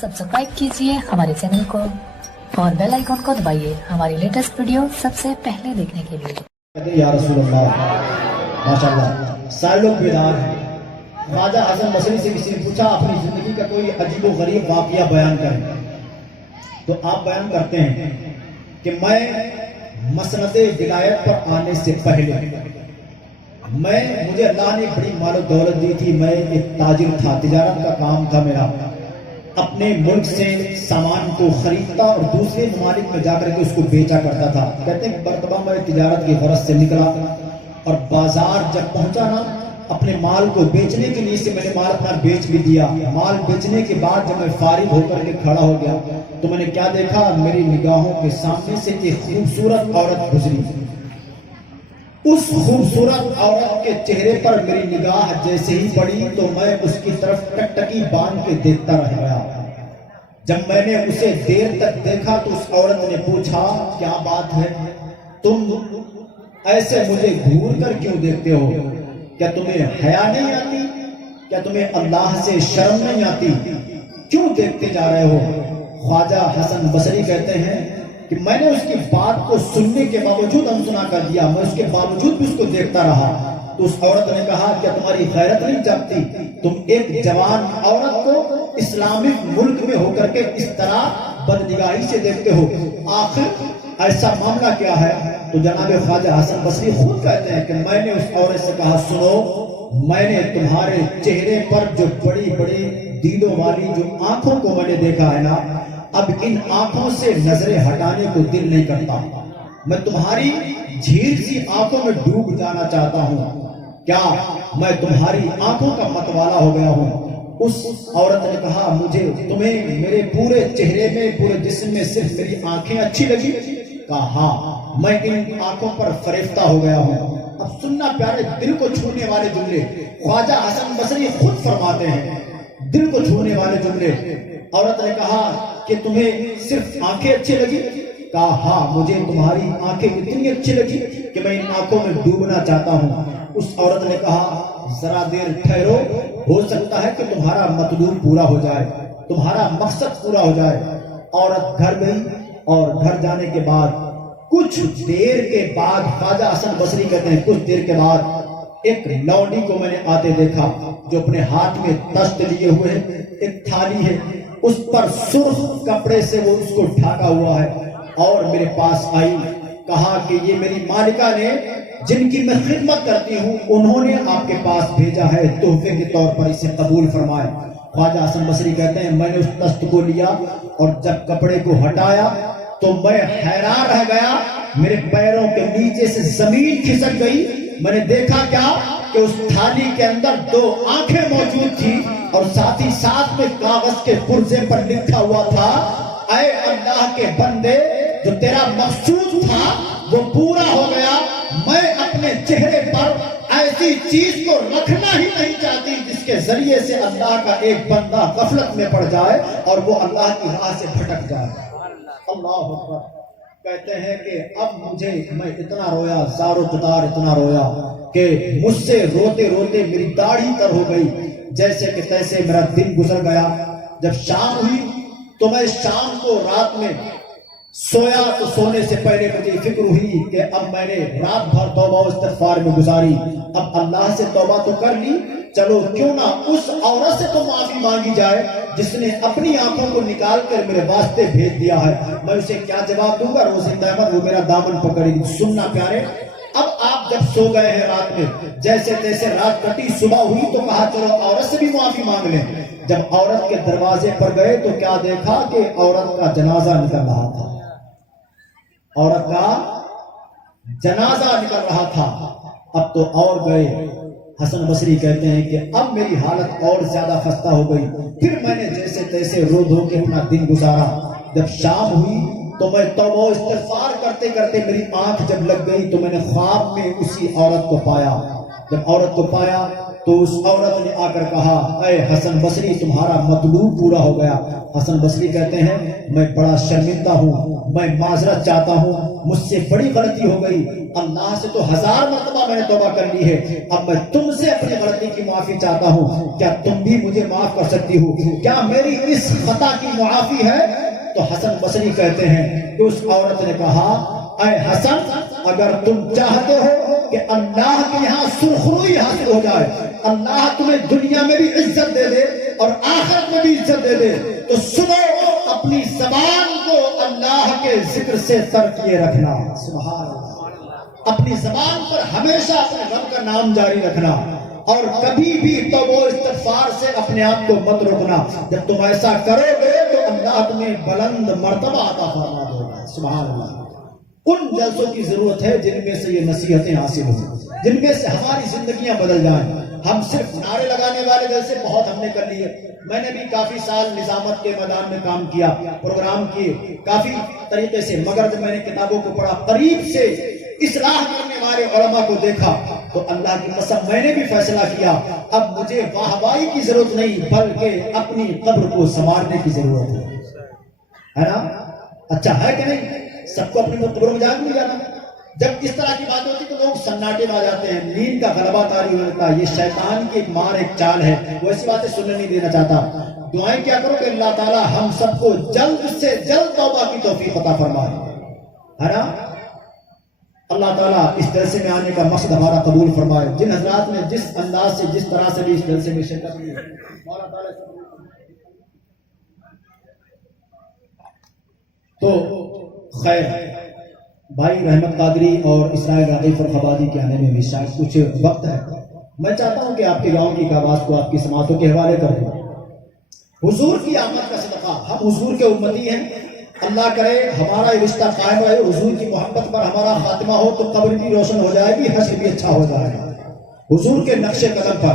Subscribe कीजिए हमारे channel को और बेल आइकन को दबाइए हमारी लेटेस्ट वीडियो सबसे पहले देखने के लिए। या रसूलल्लाह, माशाअल्लाह सारे लोग बेदार हैं। ख्वाजा हसन बसरी से किसी ने पूछा अपनी जिंदगी का कोई अजीब व गरीब वाकया बयान करें, तो आप बयान करते हैं कि मैं मसनदे विलायत पर आने से पहले मुझे अल्लाह ने बड़ी मालो दौलत दी थी। मैं एक ताजिर था, तिजारत का काम था मेरा। अपने मुल्क से सामान को खरीदता और दूसरे ममालिक में जाकर के उसको बेचा करता था। कहते हैं मरतबा मैं तिजारत की गरज से निकला और बाजार जब पहुंचा ना, अपने माल को बेचने के लिए से मैंने माल अपना बेच भी दिया। माल बेचने के बाद जब मैं फारिग होकर के खड़ा हो गया तो मैंने क्या देखा, मेरी निगाहों के सामने से एक खूबसूरत औरत गुजरी। उस खूबसूरत औरत के चेहरे पर मेरी निगाह जैसे ही पड़ी तो मैं उसकी तरफ टकटकी बांध के देखता रह गया। जब मैंने उसे देर तक देखा तो उस औरत ने पूछा, क्या बात है, तुम ऐसे मुझे घूर कर क्यों देखते हो? क्या तुम्हें हया नहीं आती? क्या तुम्हें अल्लाह से शर्म नहीं आती? क्यों देखते जा रहे हो? ख्वाजा हसन बसरी कहते हैं कि मैंने उसकी बात को सुनने के बावजूद अनसुना कर दिया, मैं उसके बावजूद भी उसको देखता रहा। तो उस औरत ने कहा, क्या तुम्हारी गैरत नहीं जागती? तुम एक जवान औरत को इस्लामिक मुल्क में होकर के इस तरह बदनिगाही से देखते हो, आखिर ऐसा मामला क्या है? तो जनाब ख्वाजा हसन बसरी खुद कहते हैं कि मैंने उस औरत से कहा, सुनो, मैंने तुम्हारे चेहरे पर जो बड़ी बड़ी दीदों वाली जो आंखों को मैंने देखा है ना, अब इन आंखों से नजरें हटाने को दिल नहीं करता। मैं तुम्हारी झील सी आंखों में डूब जाना चाहता हूँ। क्या मैं तुम्हारी आंखों का मतवाला हो गया हूँ? उस औरत ने कहा, मुझे तुम्हें मेरे पूरे चेहरे में, पूरे जिस्म में सिर्फ मेरी आंखें अच्छी लगी? कहा हाँ, मैं इन आंखों पर फरेफ्ता हो गया हूँ। अब सुनना प्यारे, दिल को छूने वाले जुमले ख्वाजा हसन बसरी खुद फरमाते हैं, दिल को छूने वाले जुमले। औरत ने कहा कि तुम्हें सिर्फ आंखें अच्छी लगी? कहा हाँ, मुझे तुम्हारी आंखें इतनी अच्छी लगी कि मैं इन आंखों में डूबना चाहता हूँ। उस औरत ने कहा, जरा देर ठहरो, हो सकता है कि तुम्हारा मतलूब पूरा हो जाए, तुम्हारा मकसद पूरा हो जाए। औरत घर गई और घर जाने के बाद कुछ देर के बाद ख्वाजा हसन बसरी कहते हैं, कुछ देर के बाद एक लौंडी को मैंने आते देखा जो अपने हाथ में तश्त लिए हुए है, एक थाली है, उस पर सुर्ख कपड़े से वो उसको ढका हुआ है, और मेरे पास आई। कहा कि ये मेरी मालिका ने, जिनकी मैं खिदमत करती हूँ, उन्होंने आपके पास भेजा है तोहफे के तौर पर, इसे कबूल फरमाए। ख्वाजा हसन बसरी कहते हैं, मैंने उस तश्त को लिया और जब कपड़े को हटाया तो मैं हैरान रह गया। मेरे पैरों के नीचे से जमीन खिसक गई। मैंने देखा क्या कि उस थाली के अंदर दो आंखें मौजूद थी और साथ ही साथ में कागज के पुर्जे पर लिखा हुआ था, ऐ अल्लाह के बंदे, जो तेरा मकसूद था वो पूरा हो गया। मैं अपने चेहरे पर ऐसी चीज को रखना ही नहीं चाहती जिसके जरिए से अल्लाह का एक बंदा गफलत में पड़ जाए और वो अल्लाह की राह से भटक जाए। अल्लाह अकबर। कहते हैं कि अब मैं इतना रोया, ज़ारो तुतार इतना रोया कि मुझसे रोते रोते मेरी दाढ़ी तर हो गई। जैसे कि तैसे मेरा दिन गुजर गया। जब शाम हुई तो मैं शाम को रात में सोया तो सोने से पहले मुझे फिक्र हुई कि अब मैंने रात भर तौबा और इस्तिग़फ़ार में गुजारी, अब अल्लाह से तौबा तो कर ली, चलो क्यों ना उस औरत से तो माफी मांगी जाए जिसने अपनी आंखों को निकाल कर मेरे वास्ते भेज दिया है। मैं उसे क्या जवाब दूंगा? रोज़े क़यामत वो मेरा दामन पकड़ेगी। सुनना प्यारे, अब आप जब सो गए हैं रात में, जैसे तैसे रात कटी, सुबह हुई तो कहा चलो औरत से भी माफी मांग लें। जब औरत के दरवाजे पर गए तो क्या देखा कि औरत का जनाजा निकल रहा था, औरत का जनाजा निकल रहा था। अब तो और गए। हसन बसरी कहते हैं कि अब मेरी हालत और ज्यादा खस्ता हो गई। फिर मैंने जैसे तैसे रो धो के अपना दिन गुजारा। जब शाम हुई तो मैं तौबा इस्तिग़फ़ार करते करते मेरी आंख जब लग गई तो मैंने ख्वाब में उसी औरत को पाया। जब औरत को पाया تو اس عورت نے آ کر کہا اے حسن بصری تمہارا مطلوب پورا ہو گیا۔ حسن بصری کہتے ہیں میں بڑا شرمندہ ہوں، میں معذرت چاہتا ہوں، مجھ سے بڑی غلطی ہو گئی، اللہ سے تو 1000 مرتبہ میں نے توبہ کر لی ہے، اب میں تم سے اپنی غلطی کی معافی چاہتا ہوں، کیا تم بھی مجھے معاف کر سکتی ہو؟ کیا میری اس خطا کی معافی ہے؟ تو حسن بصری کہتے ہیں کہ اس عورت نے کہا اے حسن اگر تم چاہتے ہو کہ اللہ کے یہاں سرخروئی حاصل ہو جائے، اللہ تمہیں دنیا میں بھی عزت دے دے اور آخرت میں بھی عزت دے دے، تو سنو اپنی زبان کو اللہ کے ذکر سے تر کیے رکھنا۔ سبحان اللہ، اپنی زبان پر ہمیشہ اپنے رب کا نام جاری رکھنا اور کبھی بھی توبہ و استغفار سے اپنے آپ کو مت روکنا۔ جب تم ایسا کرو گے تو اللہ تمہیں بلند مرتبہ عطا فرما دے گا۔ سبحان اللہ۔ ان جلسوں کی ضرورت ہے جن میں سے یہ نصیحتیں حاصل ہوں، جن میں سے ہماری زندگیاں بدل جائیں۔ ہم صرف نعرے لگانے والے جلسے بہت ہم نے کر لیے، میں نے بھی کافی سال نظامت کے میدان میں کام کیا، پروگرام کیے کافی طریقے سے، مگر جب میں نے کتابوں کو پڑھا، قریب سے اصلاح کرنے والے علماء کو دیکھا، تو اللہ کی قسم میں نے بھی فیصلہ کیا اب مجھے واہوائی کی ضرورت نہیں بلکہ اپنی قبر کو سنوارنے کی ضرورت ہے نا؟ اچھا ہے کہ نہیں؟ سب کو اپنی قبروں میں جاگ نہیں جانا۔ جب اس طرح کی بات ہوتی تو لوگ سناٹے میں آ جاتے ہیں، نیند کا غلبہ طاری ہو جاتا ہے، یہ شیطان کی ایک مار ایک چال ہے، وہ ایسی باتیں سننے نہیں دینا چاہتا۔ دعائیں کیا کرو کہ اللہ تعالیٰ ہم سب کو جلد سے جلد توبہ کی توفیق عطا فرمائے، ہے نا؟ اللہ تعالیٰ اس جلسے میں آنے کا مقصد ہمارا قبول فرمائے۔ جن حضرات نے جس انداز سے جس طرح سے بھی اس جلسے میں شرکت کی، مولا تعالیٰ تو خیر بھائی رحمت قادری اور اسرائیل راغب فرخ کے آنے میں بھی شاید کچھ وقت ہے۔ میں چاہتا ہوں کہ آپ کے گاؤں کی ایک آواز کو آپ کی سماعتوں کے حوالے کر دیں۔ حضور کی آمد کا صدقہ، ہم حضور کے امتی ہیں، اللہ کرے ہمارا یہ رشتہ قائم رہے، حضور کی محبت پر ہمارا خاتمہ ہو تو قبر بھی روشن ہو جائے گی، حشر بھی اچھا ہو جائے گا۔ حضور کے نقش قدم پر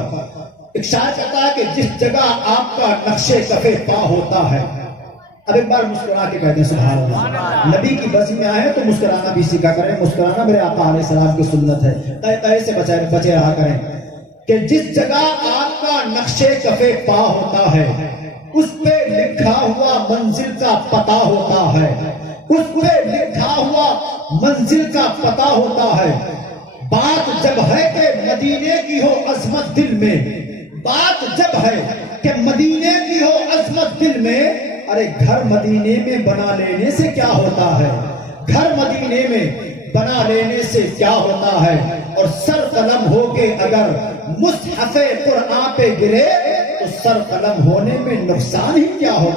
ایک شاعر کہتا ہے کہ جس جگہ آپ کا نقش کف پا ہوتا ہے، اب ایک بار مسکرا کے کہتے ہیں سبحان اللہ۔ نبی کی برسی میں آئے تو مسکرانا بھی سیکھا کریں، مسکرانا میرے آقا علیہ السلام کی سنت ہے، تہ تہ سے بچے رہا کریں کہ جس جگہ آپ کا نقش کف پا ہوتا ہے اس پہ لکھا ہوا منزل کا پتہ ہوتا ہے، اس پہ لکھا ہوا منزل کا پتہ ہوتا ہے۔ بات جب ہے کہ مدینے کی ہو عظمت دل میں، بات جب ہے کہ مدینے کی ہو عظمت دل میں، ارے گھر مدینے میں بنا لینے سے کیا ہوتا ہے، گھر مدینے میں بنا لینے سے کیا ہوتا ہے، اور سر قلم ہو کے اگر مصحف قرآن پہ گرے تو سر قلم ہونے میں نقصان ہی کیا ہوتا ہے۔